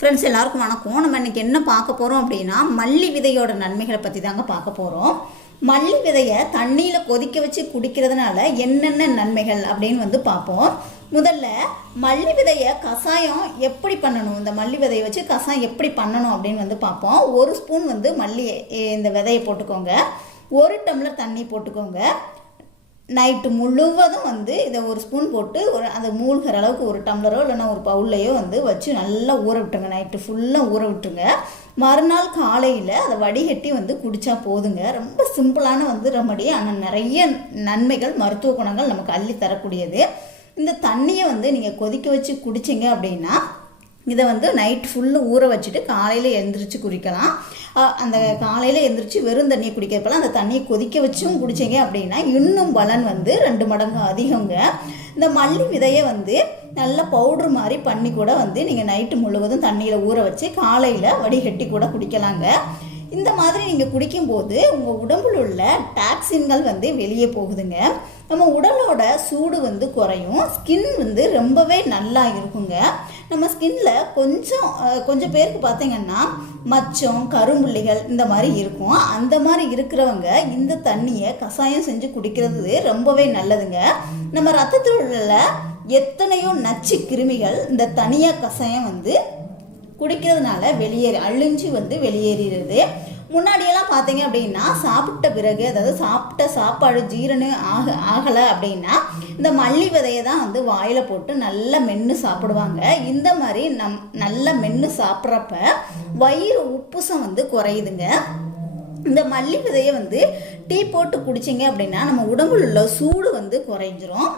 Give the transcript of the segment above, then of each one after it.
Friends எல்லாருக்கும் வணக்கம். நம்ம இன்னைக்கு என்ன பார்க்க போகிறோம் அப்படின்னா மல்லி விதையோட நன்மைகளை பற்றி தாங்க பார்க்க போகிறோம் மல்லி விதையை தண்ணியில் கொதிக்க வச்சு குடிக்கிறதுனால என்னென்ன நன்மைகள் அப்படின்னு வந்து பார்ப்போம். முதல்ல மல்லி விதையை கஷாயம் எப்படி பண்ணணும்? இந்த மல்லி விதையை வச்சு கஷாயம் எப்படி பண்ணணும் அப்படின்னு வந்து பார்ப்போம். ஒரு ஸ்பூன் வந்து மல்லி இந்த விதையை போட்டுக்கோங்க. ஒரு டம்ளர் தண்ணி போட்டுக்கோங்க. நைட்டு முழுவதும் வந்து இதை ஒரு ஸ்பூன் போட்டு ஒரு அந்த மூழ்கிற அளவுக்கு ஒரு டம்ளரோ இல்லைன்னா ஒரு பவுல்லையோ வந்து வச்சு நல்லா ஊற விட்டுருங்க. நைட்டு ஃபுல்லாக ஊற விட்டுருங்க. மறுநாள் காலையில் அதை வடிகட்டி வந்து குடித்தா போதுங்க. ரொம்ப சிம்பிளான வந்து ரெமடி ஆனால் நிறைய நன்மைகள் மருத்துவ குணங்கள் நமக்கு அள்ளி தரக்கூடியது. இந்த தண்ணியை வந்து நீங்கள் கொதிக்க வச்சு குடிச்சிங்க அப்படின்னா இதை வந்து நைட் ஃபுல்லு ஊற வச்சுட்டு காலையில் எழுந்திரிச்சு குடிக்கலாம். அந்த காலையில் எழுந்திரிச்சு வெறும் தண்ணியை குடிக்கிறப்பெல்லாம் அந்த தண்ணியை கொதிக்க வச்சும் குடிச்சிங்க அப்படின்னா இன்னும் பலன் வந்து ரெண்டு மடங்கு அதிகங்க. இந்த மல்லி விதையை வந்து நல்ல பவுட்ரு மாதிரி பண்ணி கூட வந்து நீங்கள் நைட்டு முழுவதும் தண்ணியில் ஊற வச்சு காலையில் வடிகட்டி கூட குடிக்கலாங்க. இந்த மாதிரி நீங்கள் குடிக்கும்போது உங்கள் உடம்புல உள்ள டாக்ஸின்கள் வந்து வெளியே போகுதுங்க. நம்ம உடலோட சூடு வந்து குறையும். ஸ்கின் வந்து ரொம்பவே நல்லா இருக்குங்க. நம்ம ஸ்கின்ல கொஞ்சம் கொஞ்சம் பேருக்கு பார்த்தீங்கன்னா மச்சம் கரும்புள்ளிகள் இந்த மாதிரி இருக்கும். அந்த மாதிரி இருக்கிறவங்க இந்த தண்ணியை கஷாயம் செஞ்சு குடிக்கிறது ரொம்பவே நல்லதுங்க. நம்ம ரத்தத்தில் உள்ள எத்தனையோ நச்சு கிருமிகள் இந்த தனியாக கஷாயம் வந்து குடிக்கிறதுனால வெளியேறி அழிஞ்சு வந்து வெளியேறிடுது. முன்னாடியெல்லாம் பார்த்தீங்க அப்படின்னா சாப்பிட்ட பிறகு அதாவது சாப்பிட்ட சாப்பாடு ஜீரணம் ஆக ஆகலை அப்படின்னா இந்த மல்லி விதையை தான் வந்து வாயில் போட்டு நல்லா மென்று சாப்பிடுவாங்க. இந்த மாதிரி நம் நல்லா மென்று சாப்பிட்றப்ப வயிறு உப்புசம் வந்து குறையுதுங்க. இந்த மல்லி விதையை வந்து டீ போட்டு குடிச்சிங்க அப்படின்னா நம்ம உடம்புல உள்ள சூடு வந்து குறைஞ்சிரும்.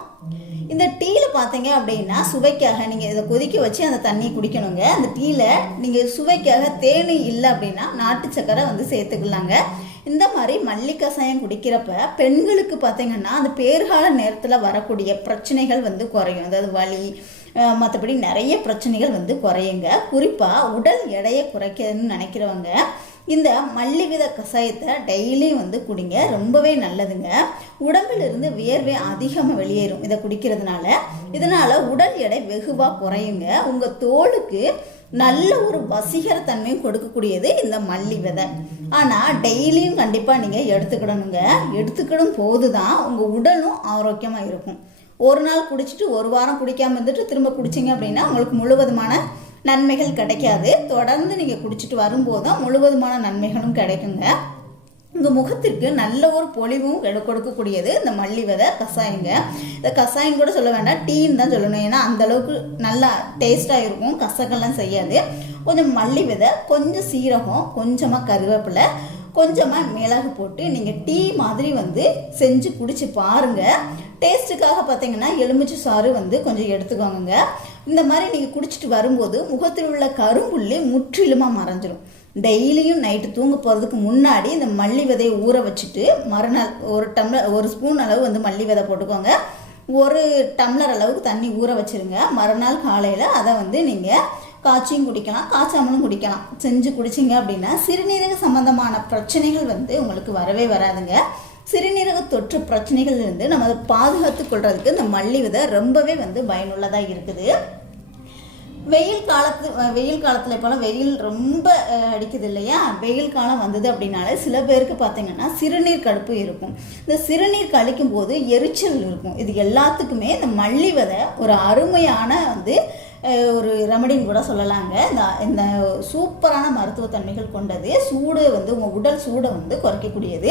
இந்த டீயில் பார்த்தீங்க அப்படின்னா சுவைக்காக நீங்கள் இதை கொதிக்க வச்சு அந்த தண்ணியை குடிக்கணுங்க. அந்த டீயில் நீங்கள் சுவைக்காக தேனி இல்லை அப்படின்னா நாட்டு சக்கரை வந்து சேர்த்துக்கலாங்க. இந்த மாதிரி மல்லி கஷாயம் குடிக்கிறப்ப பெண்களுக்கு பார்த்தீங்கன்னா அந்த பேர்கால நேரத்தில் வரக்கூடிய பிரச்சனைகள் வந்து குறையும். அதாவது வலி மற்றபடி நிறைய பிரச்சனைகள் வந்து குறையுங்க. குறிப்பாக உடல் எடையை குறைக்கணும்னு நினைக்கிறவங்க இந்த மல்லி வித கஷாயத்தை டெய்லியும் வந்து குடிங்க. ரொம்பவே நல்லதுங்க. உடம்பிலிருந்து வியர்வை அதிகமாக வெளியேறும் இதை குடிக்கிறதுனால. இதனால் உடல் எடை வெகுவாக குறையுங்க. உங்கள் தோலுக்கு நல்ல ஒரு வசீகரத்தன்மையும் கொடுக்கக்கூடியது இந்த மல்லி விதை ஆனால் டெய்லியும் கண்டிப்பாக நீங்கள் எடுத்துக்கிடணுங்க. எடுத்துக்கிடும் போது தான் உங்கள் உடலும் ஆரோக்கியமாக இருக்கும். ஒரு நாள் குடிச்சிட்டு ஒரு வாரம் குடிக்காமல் இருந்துட்டு திரும்ப குடிச்சிங்க அப்படின்னா உங்களுக்கு முழுவதுமான நன்மைகள் கிடைக்காது. தொடர்ந்து நீங்கள் குடிச்சிட்டு வரும்போது தான் முழுவதுமான நன்மைகளும் கிடைக்குங்க. உங்கள் முகத்திற்கு நல்ல ஒரு பொலிவும் கொடுக்கக்கூடியது இந்த மல்லி விதை கசாயங்க. இந்த கசாயம் கூட சொல்ல வேண்டாம் டீன்னு தான் சொல்லணும். ஏன்னா அந்த அளவுக்கு நல்லா டேஸ்ட்டாக இருக்கும் கசக்கெல்லாம் செய்யாது. கொஞ்சம் மல்லி விதை கொஞ்சம் சீரகம் கொஞ்சமாக கருவேப்பிலை கொஞ்சமாக மிளகு போட்டு நீங்கள் டீ மாதிரி வந்து செஞ்சு குடிச்சு பாருங்கள் டேஸ்ட்டுக்காக பார்த்தீங்கன்னா எலுமிச்சை சாறு வந்து கொஞ்சம் எடுத்துக்கோங்க இந்த மாதிரி நீங்கள் குடிச்சிட்டு வரும்போது முகத்தில் உள்ள கரும்புள்ளி முற்றிலுமாக மறைஞ்சிடும் டெய்லியும் நைட்டு தூங்க போகிறதுக்கு முன்னாடி இந்த மல்லி விதையை ஊற வச்சுட்டு மறுநாள் ஒரு டம்ளர் ஒரு ஸ்பூன் அளவு வந்து மல்லி விதை போட்டுக்கோங்க. ஒரு டம்ளர் அளவுக்கு தண்ணி ஊற வச்சிருங்க. மறுநாள் காலையில் அதை வந்து நீங்கள் காய்ச்சியும் குடிக்கலாம் காய்ச்சாமலும் குடிக்கலாம். செஞ்சு குடிச்சிங்க அப்படின்னா சிறுநீரக சம்பந்தமான பிரச்சனைகள் வந்து உங்களுக்கு வரவே வராதுங்க. சிறுநீரக தொற்று பிரச்சனைகள்லேருந்து நம்ம அதை பாதுகாத்து கொள்றதுக்கு இந்த மல்லி விதை ரொம்பவே வந்து பயனுள்ளதாக இருக்குது. வெயில் காலத்து வெயில் காலத்தில் இப்போலாம் வெயில் ரொம்ப அடிக்குது இல்லையா? வெயில் காலம் வந்தது அப்படின்னாலே சில பேருக்கு பார்த்தீங்கன்னா சிறுநீர் கடுப்பு இருக்கும். இந்த சிறுநீர் கழிக்கும் போது எரிச்சல் இருக்கும். இது எல்லாத்துக்குமே இந்த மல்லி விதை ஒரு அருமையான வந்து ஒரு ரெமடின்னு கூட சொல்லலாங்க. இந்த இந்த சூப்பரான மருத்துவத்தன்மைகள் கொண்டது சூடு வந்து உங்கள் உடல் சூடை வந்து குறைக்கக்கூடியது.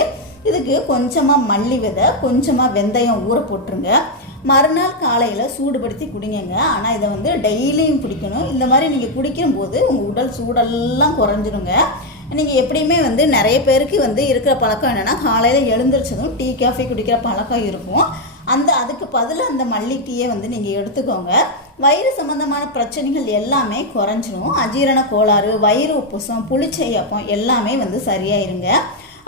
இதுக்கு கொஞ்சமாக மல்லி விதை கொஞ்சமாக வெந்தயம் ஊற போட்டுருங்க. மறுநாள் காலையில் சூடுபடுத்தி குடிங்கங்க. ஆனால் இதை வந்து டெய்லியும் குடிக்கணும். இந்த மாதிரி நீங்கள் குடிக்கும்போது உங்கள் உடல் சூடெல்லாம் குறைஞ்சிருங்க. நீங்கள் எப்படியுமே வந்து நிறைய பேருக்கு வந்து இருக்கிற பழக்கம் என்னென்னா காலையில் எழுந்திரிச்சதும் டீ காஃபி குடிக்கிற பழக்கம் இருக்கும். அந்த அதுக்கு பதிலாக அந்த மல்லி டீயை வந்து நீங்கள் எடுத்துக்கோங்க. வயிறு சம்மந்தமான பிரச்சனைகள் எல்லாமே குறைஞ்சிரும். அஜீரண கோளாறு வயிறு உப்புசம் புளிச்சையப்பம் எல்லாமே வந்து சரியாயிருங்க.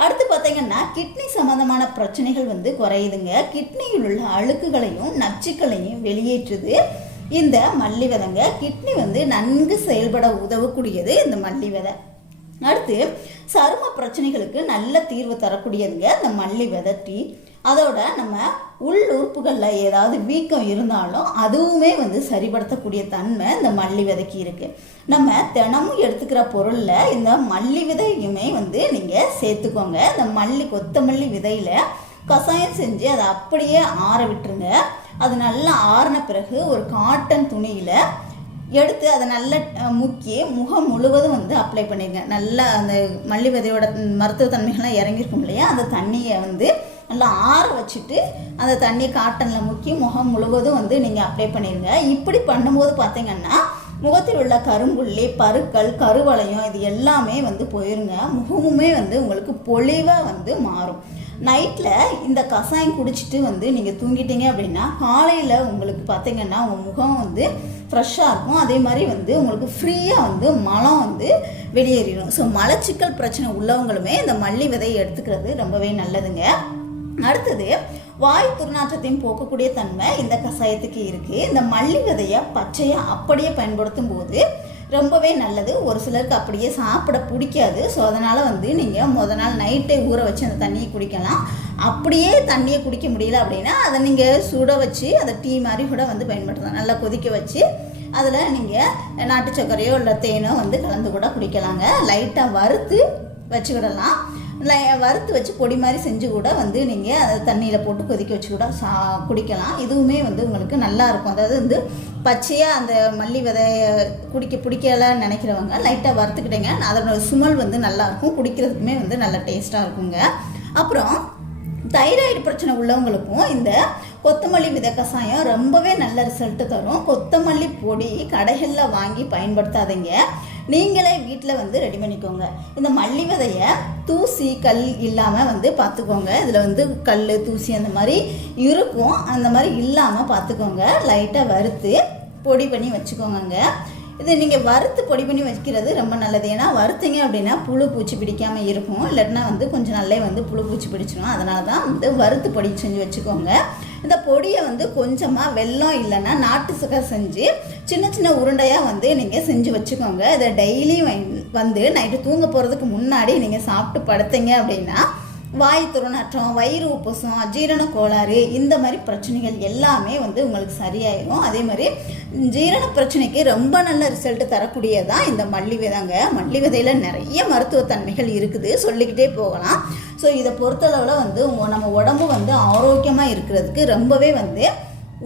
அடுத்து பார்த்தீங்கன்னா கிட்னி சம்பந்தமான பிரச்சனைகள் வந்து குறையுதுங்க. கிட்னியில் உள்ள அழுக்குகளையும் நச்சுக்களையும் வெளியேற்றுது. இந்த மல்லி விதைங்க கிட்னி வந்து நன்கு செயல்பட உதவக்கூடியது இந்த மல்லி விதை. அடுத்து சரும பிரச்சனைகளுக்கு நல்ல தீர்வு தரக்கூடியதுங்க இந்த மல்லி விதை டீ. அதோட நம்ம உள் உறுப்புகளில் ஏதாவது வீக்கம் இருந்தாலும் அதுவுமே வந்து சரிப்படுத்தக்கூடிய தன்மை இந்த மல்லி விதைக்கு இருக்குது நம்ம தினமும் எடுத்துக்கிற பொருளில் இந்த மல்லி விதையுமே வந்து நீங்கள் சேர்த்துக்கோங்க. இந்த மல்லி கொத்தமல்லி விதையில் கஷாயம் செஞ்சு அதை அப்படியே ஆற விட்டுருங்க. அது நல்லா ஆறின பிறகு ஒரு காட்டன் துணியில் எடுத்து அதை நல்லா முக்கி முகம் முழுவதும் வந்து அப்ளை பண்ணிடுங்க. நல்லா அந்த மல்லி விதையோட மருத்துவ தன்மைகள்லாம் இறங்கியிருக்கும் இல்லையா? அந்த தண்ணியை வந்து நல்லா ஆற வச்சுட்டு அந்த தண்ணி காட்டனில் முக்கி முகம் முழுவதும் வந்து நீங்கள் அப்ளை பண்ணிடுங்க இப்படி பண்ணும்போது பார்த்தீங்கன்னா முகத்தில் உள்ள கரும்புள்ளி பருக்கள் கருவளையம் இது எல்லாமே வந்து போயிருங்க. முகமுமே வந்து உங்களுக்கு பொலிவாக வந்து மாறும். நைட்டில் இந்த கஷாயம் குடிச்சிட்டு வந்து நீங்கள் தூங்கிட்டீங்க அப்படின்னா காலையில் உங்களுக்கு பார்த்தீங்கன்னா உங்கள் முகம் வந்து ஃப்ரெஷ்ஷாக இருக்கும். அதே மாதிரி வந்து உங்களுக்கு ஃப்ரீயாக வந்து மலம் வந்து வெளியேறிடும். ஸோ மலச்சிக்கல் பிரச்சனை உள்ளவங்களுமே இந்த மல்லி விதையை எடுத்துக்கிறது ரொம்பவே நல்லதுங்க. அடுத்தது வாய் துர்நாற்றத்தையும் போக்கக்கூடிய தன்மை இந்த கஷாயத்துக்கு இருக்குது இந்த மல்லி விதையை பச்சையாக அப்படியே பயன்படுத்தும் போது ரொம்பவே நல்லது. ஒரு சிலருக்கு அப்படியே சாப்பிட பிடிக்காது. ஸோ அதனால் வந்து நீங்கள் முத நாள் நைட்டே ஊற வச்சு அந்த தண்ணியை குடிக்கலாம். அப்படியே தண்ணியை குடிக்க முடியல அப்படின்னா அதை நீங்கள் சுட வச்சு அதை டீ மாதிரி கூட வந்து பயன்படுத்தலாம். நல்லா கொதிக்க வச்சு அதில் நீங்கள் நாட்டு சர்க்கரையோ இல்லை தேனோ வந்து கலந்து கூட குடிக்கலாங்க. லைட்டாக வறுத்து வச்சுக்கிடலாம். வறுத்து வச்சு பொடி மாதிரி செஞ்சு கூட வந்து நீங்கள் அதை தண்ணியில் போட்டு கொதிக்க வச்சு கூட சா குடிக்கலாம். இதுவுமே வந்து உங்களுக்கு நல்லாயிருக்கும் அதாவது வந்து பச்சையாக அந்த மல்லி விதைய குடிக்க பிடிக்கலன்னு நினைக்கிறவங்க லைட்டாக வறுத்துக்கிட்டீங்க அதோட சுமல் வந்து நல்லாயிருக்கும் குடிக்கிறதுக்குமே வந்து நல்ல டேஸ்ட்டாக இருக்குங்க. அப்புறம் தைராய்டு பிரச்சனை உள்ளவங்களுக்கும் இந்த கொத்தமல்லி விதை கஷாயம் ரொம்பவே நல்ல ரிசல்ட்டு தரும். கொத்தமல்லி பொடி கடைகளில் வாங்கி பயன்படுத்தாதீங்க. நீங்களே வீட்டில் வந்து ரெடி பண்ணிக்கோங்க. இந்த மல்லி விதையை தூசி கல் இல்லாமல் வந்து பார்த்துக்கோங்க இதில் வந்து கல் தூசி அந்த மாதிரி இருக்கும். அந்த மாதிரி இல்லாமல் பார்த்துக்கோங்க லைட்டாக வறுத்து பொடி பண்ணி வச்சுக்கோங்க இது நீங்கள் வறுத்து பொடி பண்ணி வைக்கிறது ரொம்ப நல்லது. ஏன்னா வறுத்தீங்க அப்படின்னா புழு பூச்சி பிடிக்காமல் இருக்கும். இல்லைன்னா வந்து கொஞ்சம் நாள்லே வந்து புழு பூச்சி பிடிச்சிடும் அதனால தான் வந்து வறுத்து பொடி செஞ்சு வச்சுக்கோங்க. இந்த பொடியை வந்து கொஞ்சமாக வெல்லம் இல்லைன்னா நாட்டு சுகை செஞ்சு சின்ன சின்ன உருண்டையாக வந்து நீங்கள் செஞ்சு வச்சுக்கோங்க. இதை டெய்லியும் வந்து நைட்டு தூங்க போகிறதுக்கு முன்னாடி நீங்கள் சாப்பிட்டு படுத்தீங்க அப்படின்னா வாய் துறநாற்றம் வயிறு உப்புசம் அஜீரண கோளாறு இந்த மாதிரி பிரச்சனைகள் எல்லாமே வந்து உங்களுக்கு சரியாயிடும் அதே மாதிரி ஜீரண பிரச்சனைக்கு ரொம்ப நல்ல ரிசல்ட் தரக்கூடியதான் இந்த மல்லி விதைங்க. மல்லி விதையில் நிறைய மருத்துவத்தன்மைகள் இருக்குது. சொல்லிக்கிட்டே போகலாம். ஸோ இதை பொறுத்தளவில் வந்து நம்ம உடம்பு வந்து ஆரோக்கியமாக இருக்கிறதுக்கு ரொம்பவே வந்து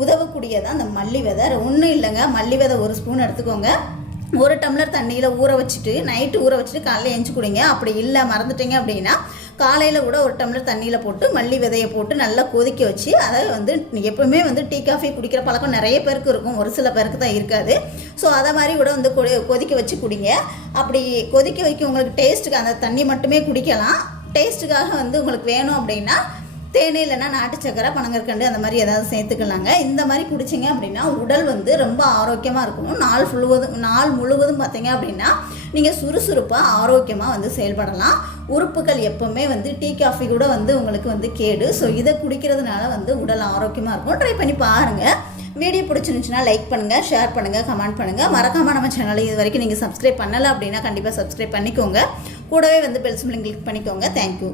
உதவக்கூடியதான் அந்த மல்லி விதை. ஒன்றும் இல்லைங்க. மல்லி விதை ஒரு ஸ்பூன் எடுத்துக்கோங்க. ஒரு டம்ளர் தண்ணியில் ஊற வச்சுட்டு நைட்டு ஊற வச்சுட்டு காலையில் எஞ்சி கொடுங்க. அப்படி இல்லை மறந்துட்டீங்க அப்படின்னா காலையில் கூட ஒரு டம்ளர் தண்ணியில் போட்டு மல்லி விதையை போட்டு நல்லா கொதிக்க வச்சு அதை வந்து எப்பவுமே வந்து டீ காஃபி குடிக்கிற பழக்கம் நிறைய பேருக்கு இருக்கும். ஒரு சில பேருக்கு தான் இருக்காது. ஸோ அதை மாதிரி கூட வந்து கொடி கொதிக்க வச்சு குடிங்க. அப்படி கொதிக்க வைக்க உங்களுக்கு டேஸ்ட்டுக்கு அந்த தண்ணி மட்டுமே குடிக்கலாம். டேஸ்ட்டுக்காக வந்து உங்களுக்கு வேணும் அப்படின்னா தேனே இல்லைன்னா நாட்டு சக்கரை பனங்கற்கண்டு அந்த மாதிரி ஏதாவது சேர்த்துக்கலாங்க. இந்த மாதிரி குடிச்சிங்க அப்படின்னா உடல் வந்து ரொம்ப ஆரோக்கியமாக இருக்கும் நாள் முழுவதும் நாள் முழுவதும் பார்த்தீங்க அப்படின்னா நீங்கள் சுறுசுறுப்பாக ஆரோக்கியமாக வந்து செயல்படலாம். உறுப்புகள் எப்போவுமே வந்து டீ காஃபி கூட வந்து உங்களுக்கு வந்து கேடு. ஸோ இதை குடிக்கிறதுனால வந்து உடல் ஆரோக்கியமாக இருக்கும். ட்ரை பண்ணி பாருங்கள் வீடியோ பிடிச்சிருந்துச்சுன்னா லைக் பண்ணுங்கள் ஷேர் பண்ணுங்கள் கமெண்ட் பண்ணுங்கள் மறக்காமல் நம்ம சேனலை இது வரைக்கும் நீங்கள் சப்ஸ்கிரைப் பண்ணலை அப்படின்னா கண்டிப்பாக சப்ஸ்கிரைப் பண்ணிக்கோங்க. கூடவே வந்து பெல் கிளிக் பண்ணிக்கோங்க. தேங்க்யூ